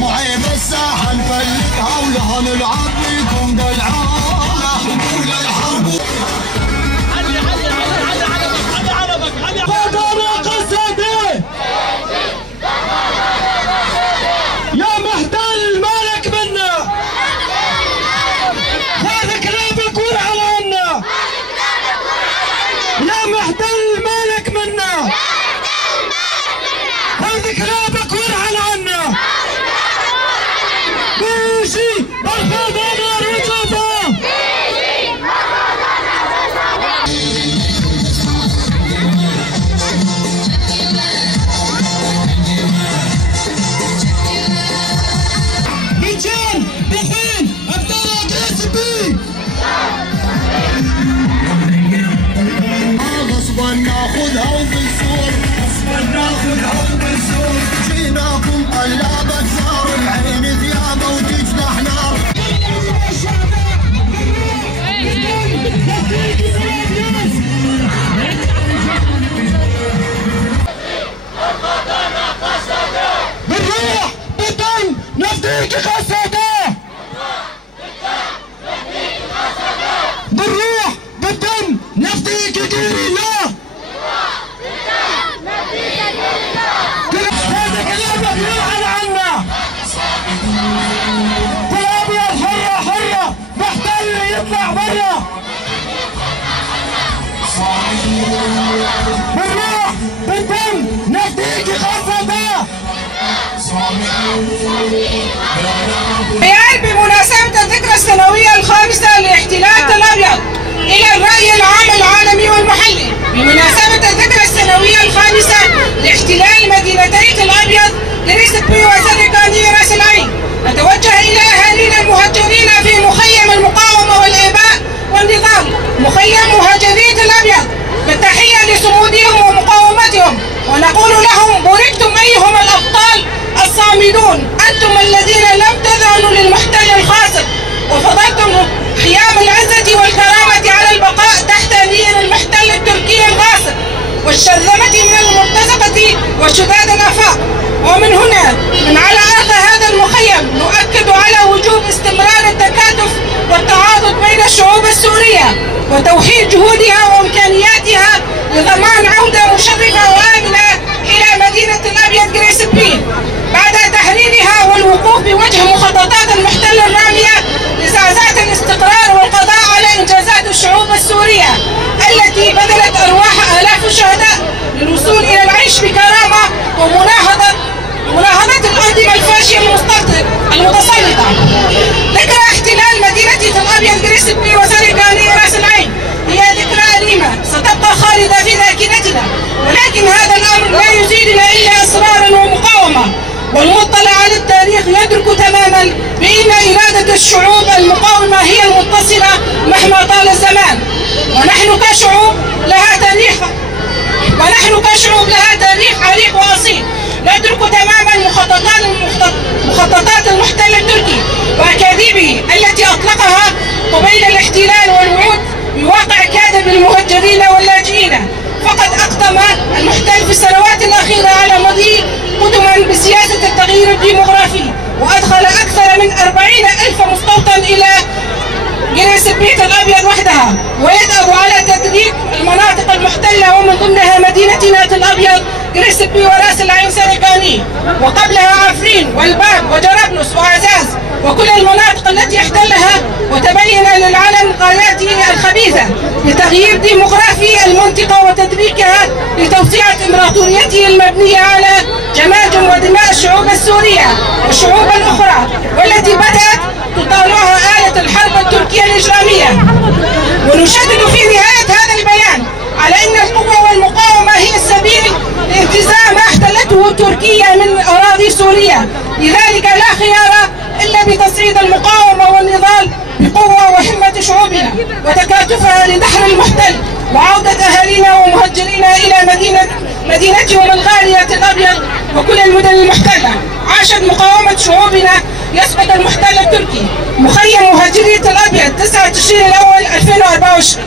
معيب الساحة نفلتها ولها نلعب بيكم دلعانة نقول الحرب علي علمك قدر قصدي يا محتل مالك منا هذا كلامك ورعى عنا يا محتل مالك منا هذا كلامك ورعى عنا بيجي مرفوض أمر وجوبه بيجان بخين أبطال جاسبي غصبا ناخذها وبالسور غصبا ناخذها وبالسور جيناكم قلابة زار العين ثيابه وتجنح نار بالروح بالدم نفديك قصده بالروح بالدم نفديك قريله هذا كلامك يرعى عنا كلابيض حرة حرة محتل يطلع برا بالروح بالدم نفديك قصده بيان بمناسبة الذكرى السنوية الخامسة لاحتلال تل أبيض إلى الرأي العام العالمي والمحلي بمناسبة الذكرى السنوية الخامسة لاحتلال مدينتي تل أبيض جريسبي وسرقاني راس العين نتوجه إلى أهالينا المهجرين في مخيم المقاومة والإباء والنضال مخيم مهاجري تل أبيض بالتحية لصمودهم ومقاومتهم ونقول لهم بوركتم أيهم الأبطال الصامدون أنتم الذين لم تذعنوا للمحتل الخاسر وفضلتم خيام العزة والكرامة على البقاء تحت نير المحتل التركي الغاصب والشرذمة من المرتزقة وشداد الآفاق. ومن هنا من على أرض هذا المخيم نؤكد على وجوب استمرار التكاتف والتعاضد بين الشعوب السورية وتوحيد جهودها وإمكانياتها لضمان عودة مشرفة وآمنة إلى مدينة الأبيض جريسبي بعد تحريرها والوقوف بوجه مخططات المحتل الرامية لزعزعة الاستقرار والقضاء على إنجازات الشعوب السورية التي بذلت أرواح آلاف الشهداء للوصول إلى العيش بكرامة ومناهضة الأنظمة الفاشية المتسلطة. ذكرى احتلال مدينة تل أبيض جريسبي وسرقاني راس العين هي ذكرى أليمة ستبقى خالدة في ذاكرتنا، ولكن هذا الأمر لا يزيدنا إلا إصرارا ومقاومة، والمطلع على التاريخ يدرك تماما بأن إرادة الشعوب المقاومة هي المتصلة مهما طال الزمان، ونحن كشعوب لها تاريخ عريق وأصيل ندرك تماما مخططات المحتل التركي وأكاذيبه التي أطلقها قبيل الاحتلال والوعود بواقع كاذب للمهجرين واللاجئين. فقد أقدم المحتل في السنوات الأخيرة على مضي قدما بسياسة التغيير الديمغرافي وأدخل أكثر من 40,000 مستوطن إلى جريسبي تل أبيض وحدها ويدأب على تدريب المناطق المحتلة ومن ضمنها مدينتنا تل أبيض جريسبي وراس العين سرقاني وقبلها عفرين والباب وجرابلس وعزاز وكل المناطق التي احتلها وتبين للعالم غاياته الخبيثة لتغيير ديمغرافي المنطقة وتدريكها لتوسيع إمبراطوريته المبنية على جماجم ودماء الشعوب السورية والشعوب الأخرى والتي بدأت تطالعها آلة الحرب التركية الإجرامية. ونشدد في نهاية هذا البيان على أن القوة والمقاومة هي السبيل لانتزاع ما احتلته تركيا من أراضي سوريا، لذلك لا خيار إلا بتصعيد المقاومة والنضال بقوة وهمة شعوبنا وتكاتفها لدحر المحتل وعودة أهالينا ومهجرينا إلى مدينتهم الغالية الأبيض وكل المدن المحتلة. عاشت مقاومة شعوبنا يسقط المحتل التركي. مخيم مهاجري تل أبيض 9 تشرين الأول 2024.